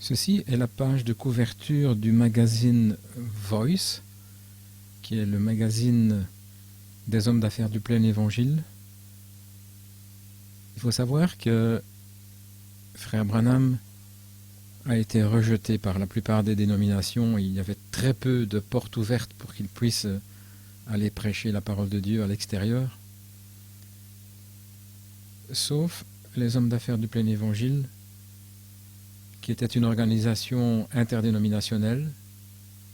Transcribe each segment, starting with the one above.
Ceci est la page de couverture du magazine Voice, qui est le magazine des hommes d'affaires du plein évangile. Il faut savoir que Frère Branham a été rejeté par la plupart des dénominations. Il y avait très peu de portes ouvertes pour qu'il puisse aller prêcher la parole de Dieu à l'extérieur, sauf les hommes d'affaires du plein évangile, qui était une organisation interdénominationnelle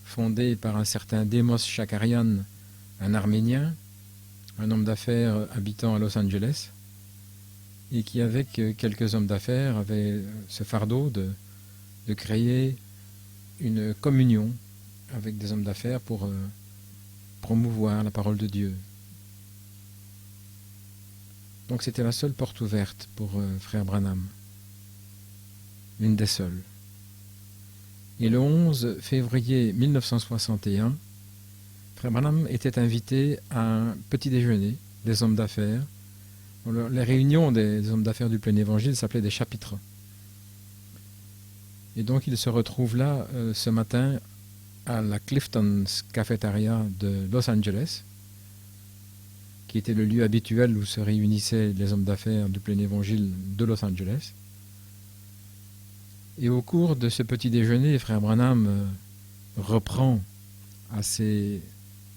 fondée par un certain Demos Shakarian, un Arménien, un homme d'affaires habitant à Los Angeles, et qui, avec quelques hommes d'affaires, avait ce fardeau de créer une communion avec des hommes d'affaires pour promouvoir la parole de Dieu. Donc c'était la seule porte ouverte pour Frère Branham, une des seules. Et le 11 février 1961, Frère Branham était invité à un petit déjeuner des hommes d'affaires. Les réunions des hommes d'affaires du plein évangile s'appelaient des chapitres. Et donc il se retrouve là ce matin à la Clifton's Cafeteria de Los Angeles, qui était le lieu habituel où se réunissaient les hommes d'affaires du plein évangile de Los Angeles. Et au cours de ce petit déjeuner, Frère Branham reprend assez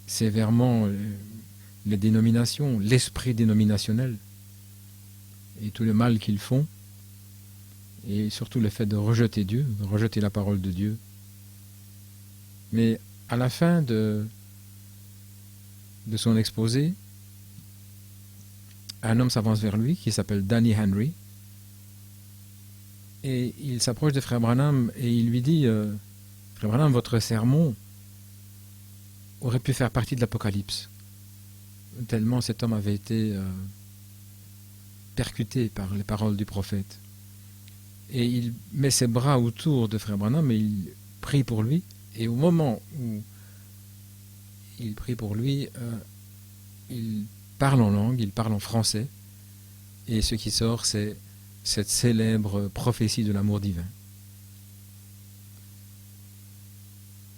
sévèrement les dénominations, l'esprit dénominationnel et tout le mal qu'ils font, et surtout le fait de rejeter Dieu, de rejeter la parole de Dieu. Mais à la fin de son exposé, un homme s'avance vers lui qui s'appelle Danny Henry, et il s'approche de Frère Branham et il lui dit Frère Branham, votre sermon aurait pu faire partie de l'Apocalypse, tellement cet homme avait été percuté par les paroles du prophète. Et il met ses bras autour de Frère Branham et il prie pour lui, et au moment où il prie pour lui, il parle en langue, il parle en français, et ce qui sort, c'est cette célèbre prophétie de l'amour divin.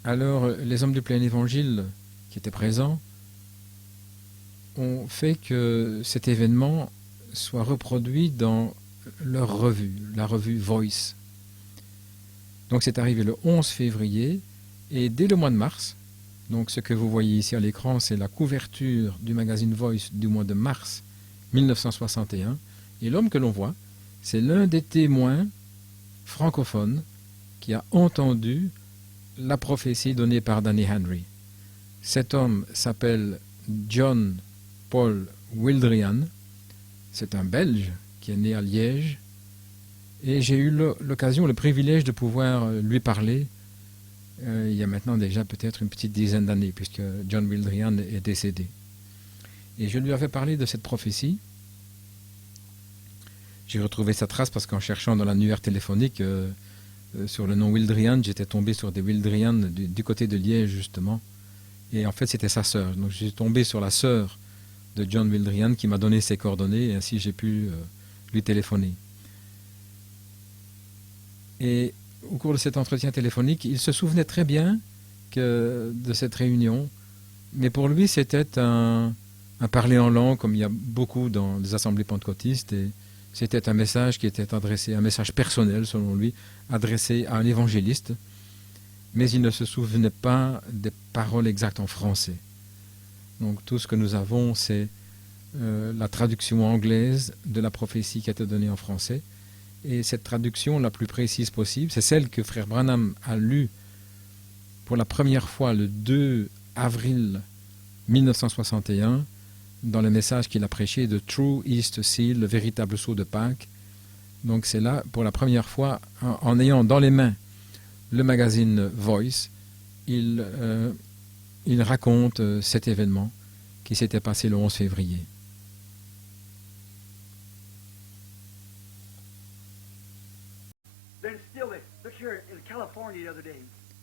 Alors, les hommes du plein évangile qui étaient présents ont fait que cet événement soit reproduit dans leur revue, la revue Voice. Donc c'est arrivé le 11 février, et dès le mois de mars, donc ce que vous voyez ici à l'écran, c'est la couverture du magazine Voice du mois de mars 1961, et l'homme que l'on voit, c'est l'un des témoins francophones qui a entendu la prophétie donnée par Danny Henry. Cet homme s'appelle John Paul Wildrian, c'est un Belge qui est né à Liège, et j'ai eu l'occasion, le privilège de pouvoir lui parler il y a maintenant déjà peut-être une petite dizaine d'années, puisque John Wildrian est décédé. Et je lui avais parlé de cette prophétie. J'ai retrouvé sa trace parce qu'en cherchant dans l'annuaire téléphonique sur le nom Wildrian, j'étais tombé sur des Wildrian du côté de Liège, justement. Et en fait, c'était sa sœur. Donc, je suis tombé sur la sœur de John Wildrian qui m'a donné ses coordonnées, et ainsi j'ai pu lui téléphoner. Et au cours de cet entretien téléphonique, il se souvenait très bien de cette réunion, mais pour lui, c'était un parler en langue, comme il y a beaucoup dans les assemblées pentecôtistes, et c'était un message qui était adressé, un message personnel, selon lui, adressé à un évangéliste, mais il ne se souvenait pas des paroles exactes en français. Donc tout ce que nous avons, c'est la traduction anglaise de la prophétie qui a été donnée en français. Et cette traduction la plus précise possible, c'est celle que Frère Branham a lue pour la première fois le 2 avril 1961 dans le message qu'il a prêché de True Easter Seal, le véritable sceau de Pâques. Donc c'est là, pour la première fois, en ayant dans les mains le magazine Voice, il raconte cet événement qui s'était passé le 11 février.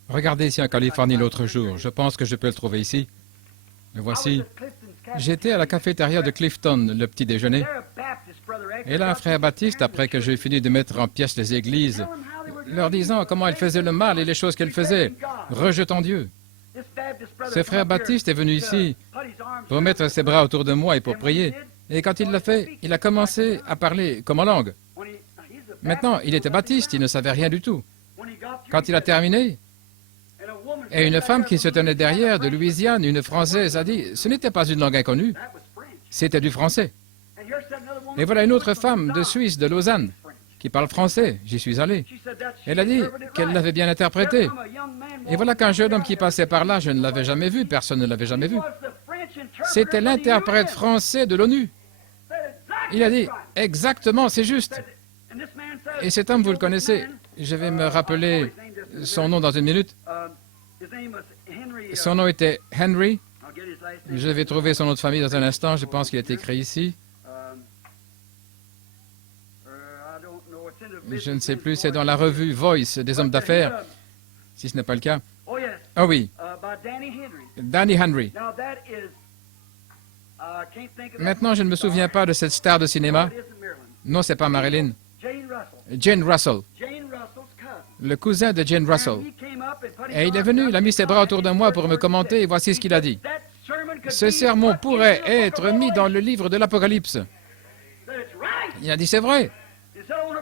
Regardez ici en Californie l'autre jour. Je pense que je peux le trouver ici. Le voici. J'étais à la cafétéria de Clifton, le petit déjeuner. Et là, un frère baptiste, après que j'ai fini de mettre en pièces les églises, leur disant comment elle faisait le mal et les choses qu'elle faisait, rejetant Dieu. Ce frère baptiste est venu ici pour mettre ses bras autour de moi et pour prier. Et quand il l'a fait, il a commencé à parler comme en langue. Maintenant, il était baptiste, il ne savait rien du tout. Quand il a terminé, et une femme qui se tenait derrière, de Louisiane, une Française, a dit, ce n'était pas une langue inconnue, c'était du français. Et voilà une autre femme de Suisse, de Lausanne, qui parle français. J'y suis allé. Elle a dit qu'elle l'avait bien interprété. Et voilà qu'un jeune homme qui passait par là, je ne l'avais jamais vu, personne ne l'avait jamais vu. C'était l'interprète français de l'ONU. Il a dit, exactement, c'est juste. Et cet homme, vous le connaissez. Je vais me rappeler son nom dans une minute. Son nom était Henry. Je vais trouver son nom de famille dans un instant. Je pense qu'il est écrit ici. Je ne sais plus, c'est dans la revue Voice des hommes d'affaires, si ce n'est pas le cas. Ah oui, Danny Henry. Maintenant, je ne me souviens pas de cette star de cinéma. Non, c'est pas Marilyn. Jane Russell, le cousin de Jane Russell. Et il est venu, il a mis ses bras autour de moi pour me commenter, et voici ce qu'il a dit. Ce sermon pourrait être mis dans le livre de l'Apocalypse. Il a dit, c'est vrai.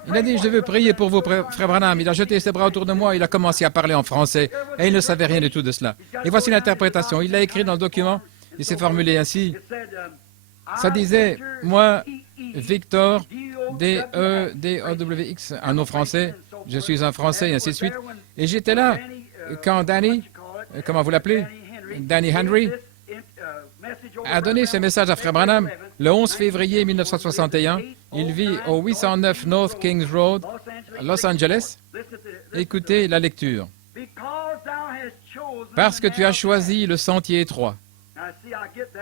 Il a dit, je veux prier pour vous, frère Branham. Il a jeté ses bras autour de moi, il a commencé à parler en français, et il ne savait rien du tout de cela. Et voici l'interprétation. Il l'a écrit dans le document, il s'est formulé ainsi. Ça disait, moi, Victor, D-E-D-O-W-X, un nom français, je suis un français, et ainsi de suite. Et j'étais là quand Danny, comment vous l'appelez, Danny Henry, a donné ce message à frère Branham le 11 février 1961. Il vit au 809 North Kings Road, Los Angeles. Écoutez la lecture. Parce que tu as choisi le sentier étroit.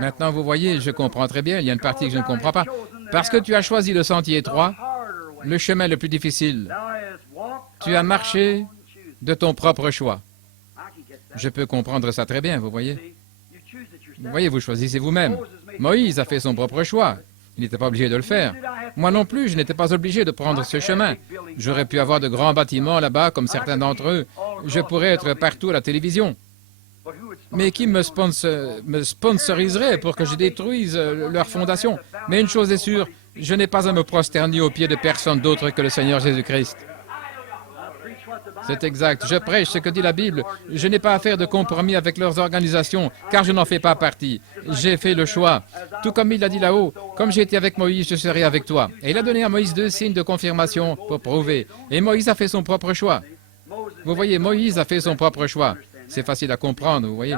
Maintenant, vous voyez, je comprends très bien, il y a une partie que je ne comprends pas. Parce que tu as choisi le sentier étroit, le chemin le plus difficile. Tu as marché de ton propre choix. Je peux comprendre ça très bien, vous voyez. Vous voyez, vous choisissez vous-même. Moïse a fait son propre choix. Il n'était pas obligé de le faire. Moi non plus, je n'étais pas obligé de prendre ce chemin. J'aurais pu avoir de grands bâtiments là-bas, comme certains d'entre eux. Je pourrais être partout à la télévision. Mais qui me sponsoriserait pour que je détruise leur fondation? Mais une chose est sûre, je n'ai pas à me prosterner aux pieds de personne d'autre que le Seigneur Jésus-Christ. C'est exact. Je prêche ce que dit la Bible. Je n'ai pas à faire de compromis avec leurs organisations, car je n'en fais pas partie. J'ai fait le choix. Tout comme il a dit là-haut, comme j'ai été avec Moïse, je serai avec toi. Et il a donné à Moïse 2 signes de confirmation pour prouver. Et Moïse a fait son propre choix. Vous voyez, Moïse a fait son propre choix. C'est facile à comprendre, vous voyez.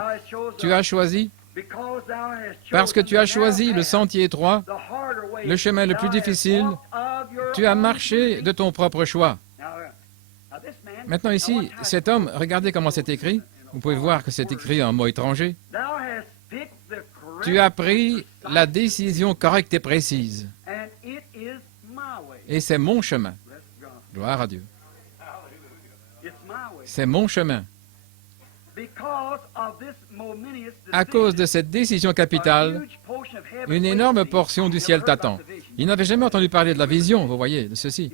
Tu as choisi, parce que tu as choisi le sentier étroit, le chemin le plus difficile, tu as marché de ton propre choix. Maintenant ici, cet homme, regardez comment c'est écrit. Vous pouvez voir que c'est écrit en mots étrangers. Tu as pris la décision correcte et précise. Et c'est mon chemin. Gloire à Dieu. C'est mon chemin. À cause de cette décision capitale, une énorme portion du ciel t'attend. Il n'avait jamais entendu parler de la vision, vous voyez, de ceci.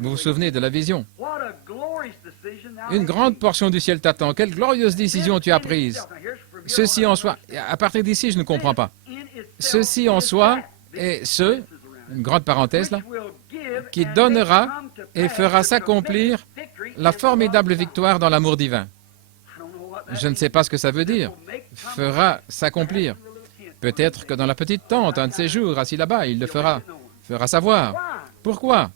Vous vous souvenez de la vision? Une grande portion du ciel t'attend. Quelle glorieuse décision tu as prise. Ceci en soi, à partir d'ici, je ne comprends pas. Ceci en soi est une grande parenthèse là, qui donnera et fera s'accomplir la formidable victoire dans l'amour divin. Je ne sais pas ce que ça veut dire. Fera s'accomplir. Peut-être que dans la petite tente, un de ces jours, assis là-bas, il le fera savoir. Pourquoi?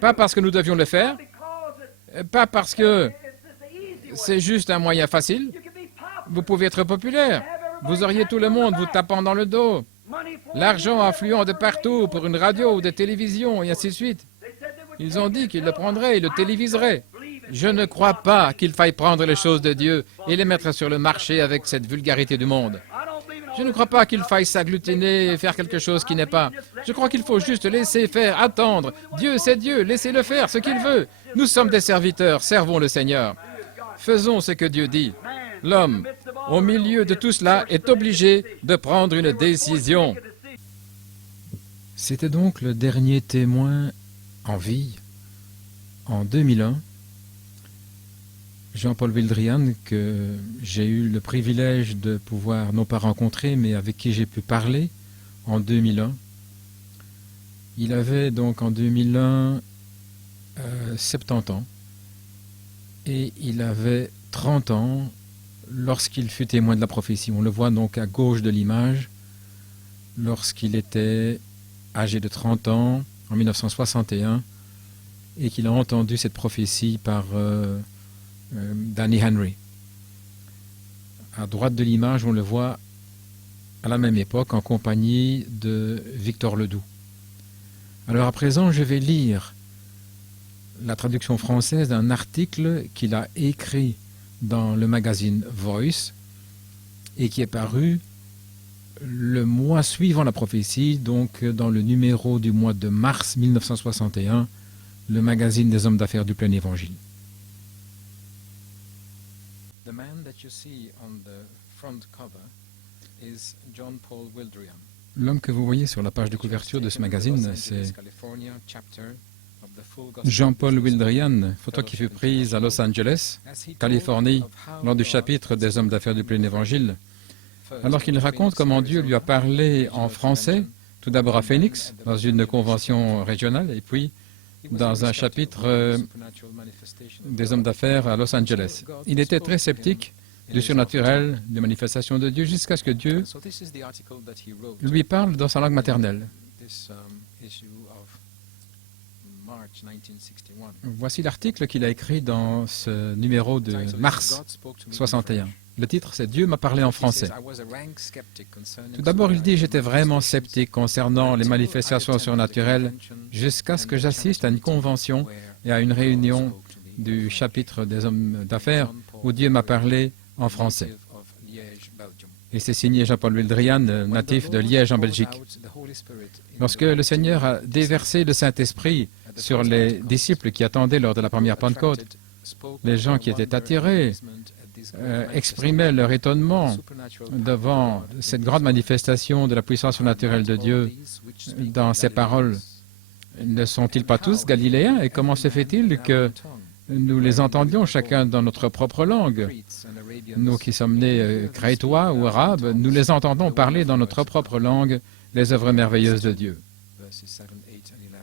Pas parce que nous devions le faire, pas parce que c'est juste un moyen facile. Vous pouvez être populaire. Vous auriez tout le monde vous tapant dans le dos. L'argent affluent de partout pour une radio ou des télévisions, et ainsi de suite. Ils ont dit qu'ils le prendraient et le téléviseraient. Je ne crois pas qu'il faille prendre les choses de Dieu et les mettre sur le marché avec cette vulgarité du monde. Je ne crois pas qu'il faille s'agglutiner et faire quelque chose qui n'est pas. Je crois qu'il faut juste laisser faire, attendre. Dieu, c'est Dieu, laissez-le faire ce qu'il veut. Nous sommes des serviteurs, servons le Seigneur. Faisons ce que Dieu dit. L'homme, au milieu de tout cela, est obligé de prendre une décision. C'était donc le dernier témoin en vie, en 2001, Jean-Paul Wildrian, que j'ai eu le privilège de pouvoir non pas rencontrer, mais avec qui j'ai pu parler en 2001. Il avait donc en 2001 70 ans et il avait 30 ans lorsqu'il fut témoin de la prophétie. On le voit donc à gauche de l'image, lorsqu'il était âgé de 30 ans en 1961 et qu'il a entendu cette prophétie par Danny Henry. À droite de l'image, on le voit à la même époque en compagnie de Victor Ledoux. Alors à présent, je vais lire la traduction française d'un article qu'il a écrit dans le magazine Voice et qui est paru le mois suivant la prophétie, donc dans le numéro du mois de mars 1961, le magazine des hommes d'affaires du plein évangile. The man that you see on the front cover is John Paul Wildrian. L'homme que vous voyez sur la page de couverture de ce magazine, c'est Jean-Paul Wildrian, photo qui fut prise à Los Angeles, Californie, lors du chapitre des hommes d'affaires du plein évangile, alors qu'il raconte comment Dieu lui a parlé en français, tout d'abord à Phoenix, dans une convention régionale, et puis dans un chapitre des hommes d'affaires à Los Angeles. Il était très sceptique du surnaturel, des manifestations de Dieu, jusqu'à ce que Dieu lui parle dans sa langue maternelle. Voici l'article qu'il a écrit dans ce numéro de mars 61. Le titre, c'est « Dieu m'a parlé en français ». Tout d'abord, il dit « J'étais vraiment sceptique concernant les manifestations surnaturelles jusqu'à ce que j'assiste à une convention et à une réunion du chapitre des hommes d'affaires où Dieu m'a parlé en français. » Et c'est signé Jean-Paul Wildrian, natif de Liège en Belgique. Lorsque le Seigneur a déversé le Saint-Esprit sur les disciples qui attendaient lors de la première Pentecôte, les gens qui étaient attirés exprimaient leur étonnement devant cette grande manifestation de la puissance surnaturelle de Dieu dans ces paroles. Ne sont-ils pas tous galiléens? Et comment se fait-il que nous les entendions chacun dans notre propre langue? Nous qui sommes nés crétois ou arabes, nous les entendons parler dans notre propre langue les œuvres merveilleuses de Dieu.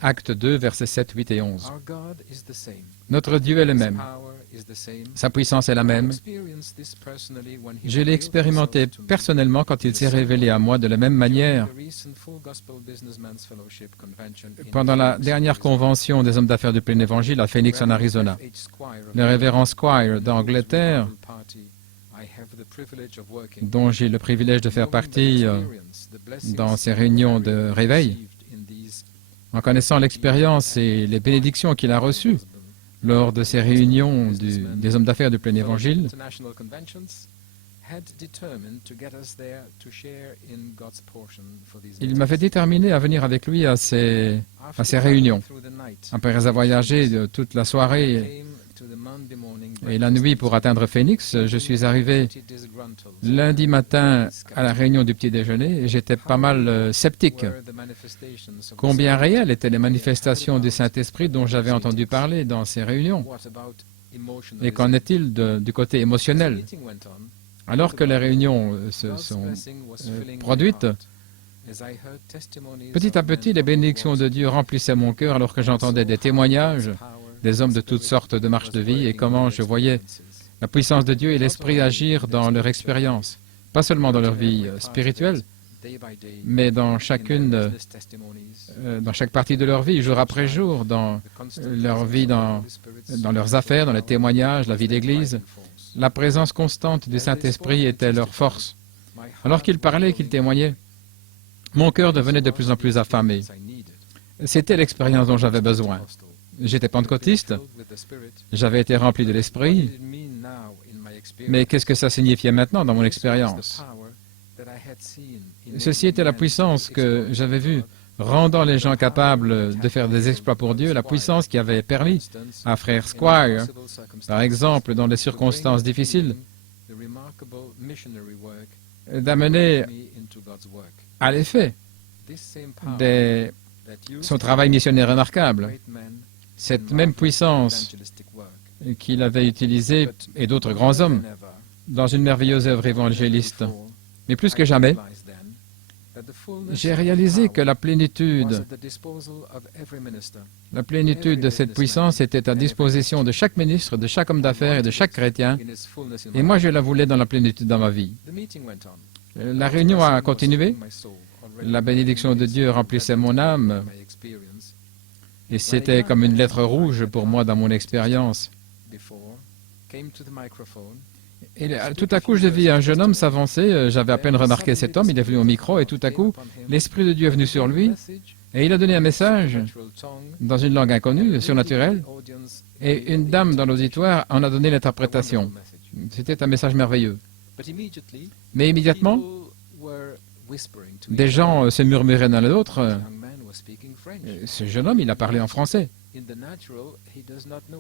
Acte 2, versets 7, 8 et 11. Notre Dieu est le même. Sa puissance est la même. Je l'ai expérimenté personnellement quand il s'est révélé à moi de la même manière pendant la dernière convention des hommes d'affaires du plein évangile à Phoenix, en Arizona. Le révérend Squire d'Angleterre, dont j'ai le privilège de faire partie dans ces réunions de réveil, en connaissant l'expérience et les bénédictions qu'il a reçues lors de ces réunions des hommes d'affaires du plein évangile, il m'avait déterminé à venir avec lui à ces réunions. Après avoir voyagé toute la soirée et la nuit pour atteindre Phoenix, je suis arrivé lundi matin à la réunion du petit déjeuner et j'étais pas mal sceptique. Combien réelles étaient les manifestations du Saint-Esprit dont j'avais entendu parler dans ces réunions? Et qu'en est-il du côté émotionnel? Alors que les réunions se sont produites, petit à petit, les bénédictions de Dieu remplissaient mon cœur alors que j'entendais des témoignages des hommes de toutes sortes de marches de vie et comment je voyais la puissance de Dieu et l'Esprit agir dans leur expérience, pas seulement dans leur vie spirituelle, mais dans chaque partie de leur vie, jour après jour, dans leur vie, dans leurs affaires, dans les témoignages, la vie d'Église. La présence constante du Saint-Esprit était leur force. Alors qu'ils parlaient, qu'ils témoignaient, mon cœur devenait de plus en plus affamé. C'était l'expérience dont j'avais besoin. J'étais pentecôtiste, j'avais été rempli de l'Esprit, mais qu'est-ce que ça signifiait maintenant dans mon expérience? Ceci était la puissance que j'avais vue, rendant les gens capables de faire des exploits pour Dieu, la puissance qui avait permis à Frère Squire, par exemple, dans des circonstances difficiles, d'amener à l'effet des son travail missionnaire remarquable, cette même puissance qu'il avait utilisée, et d'autres grands hommes, dans une merveilleuse œuvre évangéliste. Mais plus que jamais, j'ai réalisé que la plénitude de cette puissance était à disposition de chaque ministre, de chaque homme d'affaires et de chaque chrétien, et moi je la voulais dans la plénitude dans ma vie. La réunion a continué, la bénédiction de Dieu remplissait mon âme, et c'était comme une lettre rouge pour moi dans mon expérience. Et tout à coup, je vis un jeune homme s'avancer, j'avais à peine remarqué cet homme, il est venu au micro, et tout à coup, l'Esprit de Dieu est venu sur lui, et il a donné un message dans une langue inconnue, surnaturelle, et une dame dans l'auditoire en a donné l'interprétation. C'était un message merveilleux. Mais immédiatement, des gens se murmuraient l'un à l'autre. Ce jeune homme, il a parlé en français.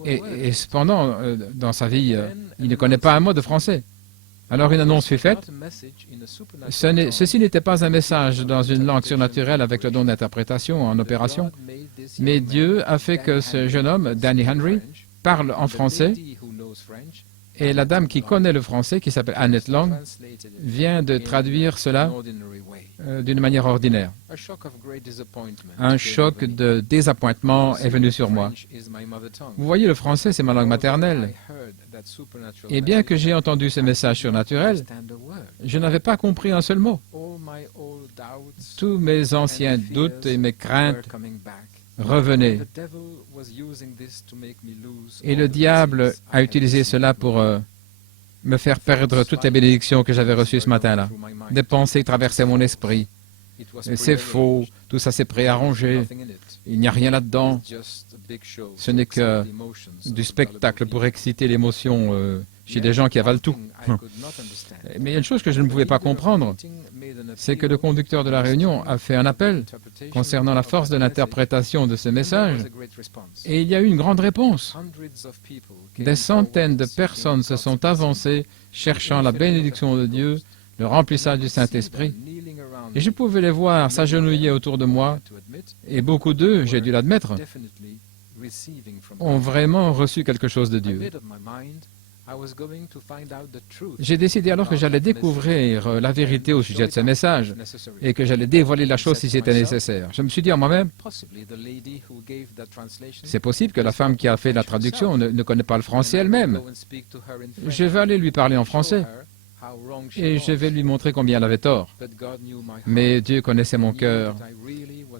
Et cependant, dans sa vie, il ne connaît pas un mot de français. Alors une annonce fut faite. Ceci n'était pas un message dans une langue surnaturelle avec le don d'interprétation en opération, mais Dieu a fait que ce jeune homme, Danny Henry, parle en français, et la dame qui connaît le français, qui s'appelle Annette Long, vient de traduire cela d'une manière ordinaire. Un choc de désappointement est venu sur moi. Vous voyez, le français, c'est ma langue maternelle. Et bien que j'ai entendu ce message surnaturel, je n'avais pas compris un seul mot. Tous mes anciens doutes et mes craintes revenaient. Et le diable a utilisé cela pour me faire perdre toutes les bénédictions que j'avais reçues ce matin-là. Des pensées traversaient mon esprit. C'est faux, tout ça c'est préarrangé, il n'y a rien là-dedans. Ce n'est que du spectacle pour exciter l'émotion chez des gens qui avalent tout. Mais il y a une chose que je ne pouvais pas comprendre, c'est que le conducteur de la réunion a fait un appel concernant la force de l'interprétation de ce message, et il y a eu une grande réponse. Des centaines de personnes se sont avancées cherchant la bénédiction de Dieu, le remplissage du Saint-Esprit, et je pouvais les voir s'agenouiller autour de moi, et beaucoup d'eux, j'ai dû l'admettre, ont vraiment reçu quelque chose de Dieu. J'ai décidé alors que j'allais découvrir la vérité au sujet de ce message et que j'allais dévoiler la chose si c'était nécessaire. Je me suis dit en moi-même, c'est possible que la femme qui a fait la traduction ne connaît pas le français elle-même. Je vais aller lui parler en français et je vais lui montrer combien elle avait tort. Mais Dieu connaissait mon cœur.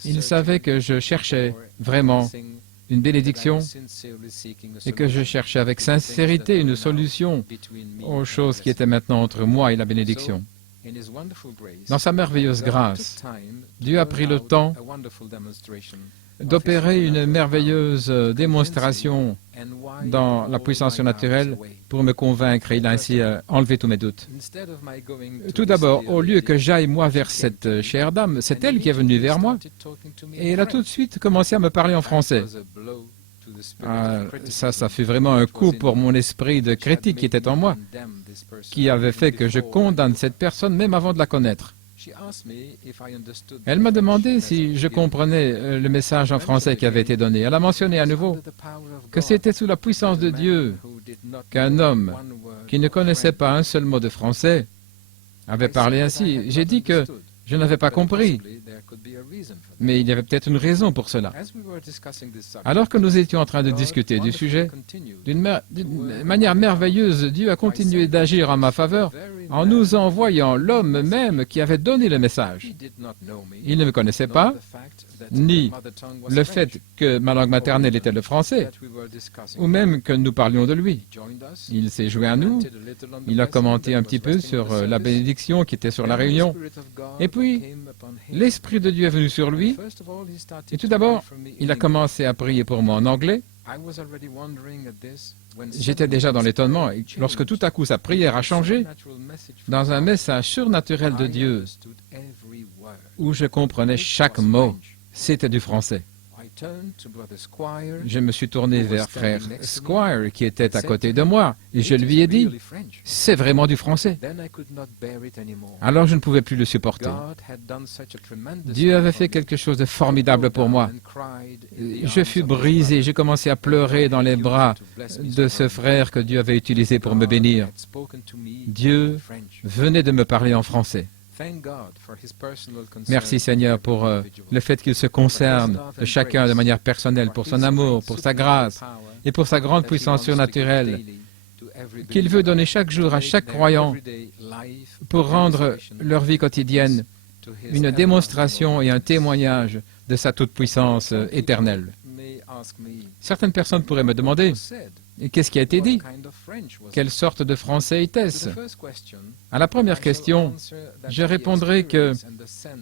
Il savait que je cherchais vraiment une bénédiction et que je cherchais avec sincérité une solution aux choses qui étaient maintenant entre moi et la bénédiction. Dans sa merveilleuse grâce, Dieu a pris le temps d'opérer une merveilleuse démonstration dans la puissance surnaturelle pour me convaincre. Il a ainsi enlevé tous mes doutes. Tout d'abord, au lieu que j'aille moi vers cette chère dame, c'est elle qui est venue vers moi et elle a tout de suite commencé à me parler en français. Ça fut vraiment un coup pour mon esprit de critique qui était en moi, qui avait fait que je condamne cette personne même avant de la connaître. Elle m'a demandé si je comprenais le message en français qui avait été donné. Elle a mentionné à nouveau que c'était sous la puissance de Dieu qu'un homme qui ne connaissait pas un seul mot de français avait parlé ainsi. J'ai dit que je n'avais pas compris, mais il y avait peut-être une raison pour cela. Alors que nous étions en train de discuter du sujet, d'une manière merveilleuse, Dieu a continué d'agir en ma faveur en nous envoyant l'homme même qui avait donné le message. Il ne me connaissait pas, ni le fait que ma langue maternelle était le français, ou même que nous parlions de lui. Il s'est joint à nous, il a commenté un petit peu sur la bénédiction qui était sur la réunion, et puis l'Esprit de Dieu est venu sur lui, et tout d'abord, il a commencé à prier pour moi en anglais. J'étais déjà dans l'étonnement, et lorsque tout à coup sa prière a changé dans un message surnaturel de Dieu, où je comprenais chaque mot. C'était du français. Je me suis tourné vers frère Squire, qui était à côté de moi, et je lui ai dit, « C'est vraiment du français. » Alors je ne pouvais plus le supporter. Dieu avait fait quelque chose de formidable pour moi. Je fus brisé, j'ai commencé à pleurer dans les bras de ce frère que Dieu avait utilisé pour me bénir. Dieu venait de me parler en français. Merci Seigneur pour le fait qu'il se concerne de chacun de manière personnelle, pour son amour, pour sa grâce et pour sa grande puissance surnaturelle qu'il veut donner chaque jour à chaque croyant pour rendre leur vie quotidienne une démonstration et un témoignage de sa toute-puissance éternelle. Certaines personnes pourraient me demander, qu'est-ce qui a été dit? Quelle sorte de français était-ce? À la première question, je répondrai que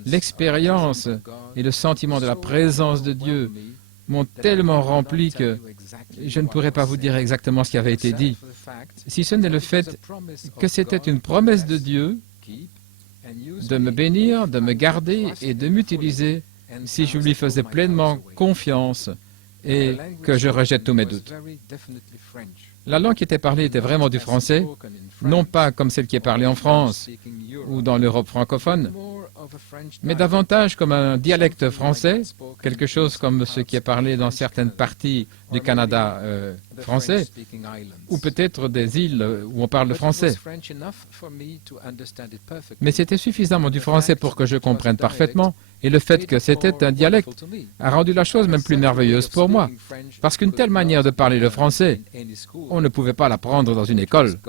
l'expérience et le sentiment de la présence de Dieu m'ont tellement rempli que je ne pourrais pas vous dire exactement ce qui avait été dit, si ce n'est le fait que c'était une promesse de Dieu de me bénir, de me garder et de m'utiliser si je lui faisais pleinement confiance et que je rejette tous mes doutes. La langue qui était parlée était vraiment du français, non pas comme celle qui est parlée en France ou dans l'Europe francophone, mais davantage comme un dialecte français, quelque chose comme ce qui est parlé dans certaines parties du Canada français, ou peut-être des îles où on parle le français. Mais c'était suffisamment du français pour que je comprenne parfaitement, et le fait que c'était un dialecte a rendu la chose même plus merveilleuse pour moi, parce qu'une telle manière de parler le français, on ne pouvait pas l'apprendre dans une école.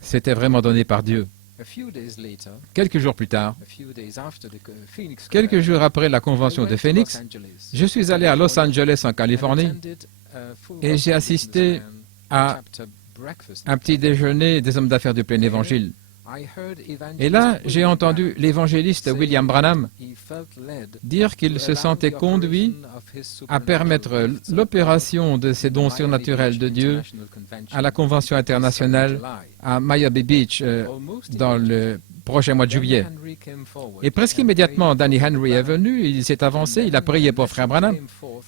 C'était vraiment donné par Dieu. Quelques jours plus tard, quelques jours après la convention de Phoenix, je suis allé à Los Angeles en Californie et j'ai assisté à un petit déjeuner des hommes d'affaires du plein évangile. Et là, j'ai entendu l'évangéliste William Branham dire qu'il se sentait conduit à permettre l'opération de ces dons surnaturels de Dieu à la Convention internationale à Miami Beach dans le prochain mois de juillet. Et presque immédiatement, Danny Henry est venu, il s'est avancé, il a prié pour frère Branham.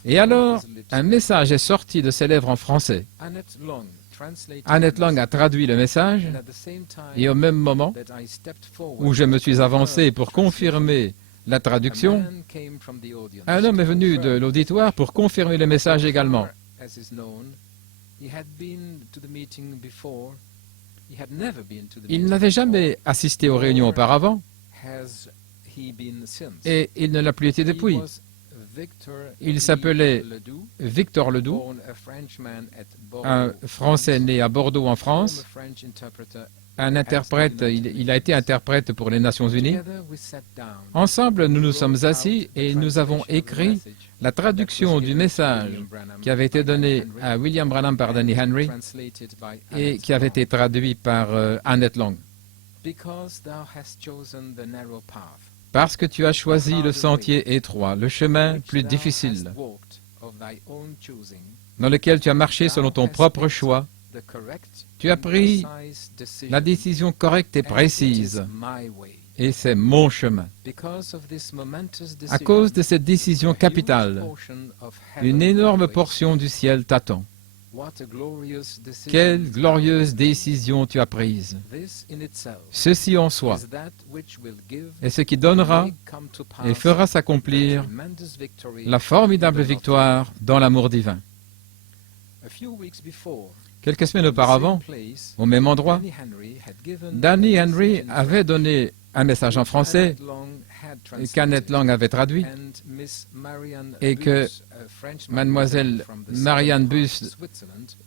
Et alors, un message est sorti de ses lèvres en français. Annette Long a traduit le message et au même moment où je me suis avancé pour confirmer la traduction, un homme est venu de l'auditoire pour confirmer le message également. Il n'avait jamais assisté aux réunions auparavant et il ne l'a plus été depuis. Il s'appelait Victor Ledoux, un Français né à Bordeaux en France, un interprète, il a été interprète pour les Nations Unies. Ensemble, nous nous sommes assis et nous avons écrit la traduction du message qui avait été donné à William Branham par Danny Henry et qui avait été traduit par Annette Long. Parce que tu as choisi le sentier étroit, le chemin plus difficile, dans lequel tu as marché selon ton propre choix, tu as pris la décision correcte et précise, et c'est mon chemin. À cause de cette décision capitale, une énorme portion du ciel t'attend. Quelle glorieuse décision tu as prise. Ceci en soi est ce qui donnera et fera s'accomplir la formidable victoire dans l'amour divin. Quelques semaines auparavant, au même endroit, Danny Henry avait donné un message en français qu'Annette Long avait traduit et que mademoiselle Marianne Buss,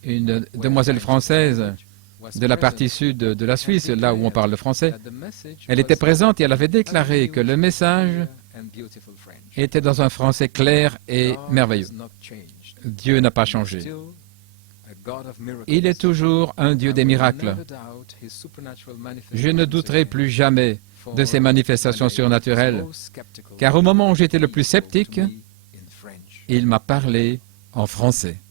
une demoiselle française de la partie sud de la Suisse, là où on parle le français, elle était présente et elle avait déclaré que le message était dans un français clair et merveilleux. Dieu n'a pas changé. Il est toujours un Dieu des miracles. Je ne douterai plus jamais de ces manifestations surnaturelles, car au moment où j'étais le plus sceptique, il m'a parlé en français.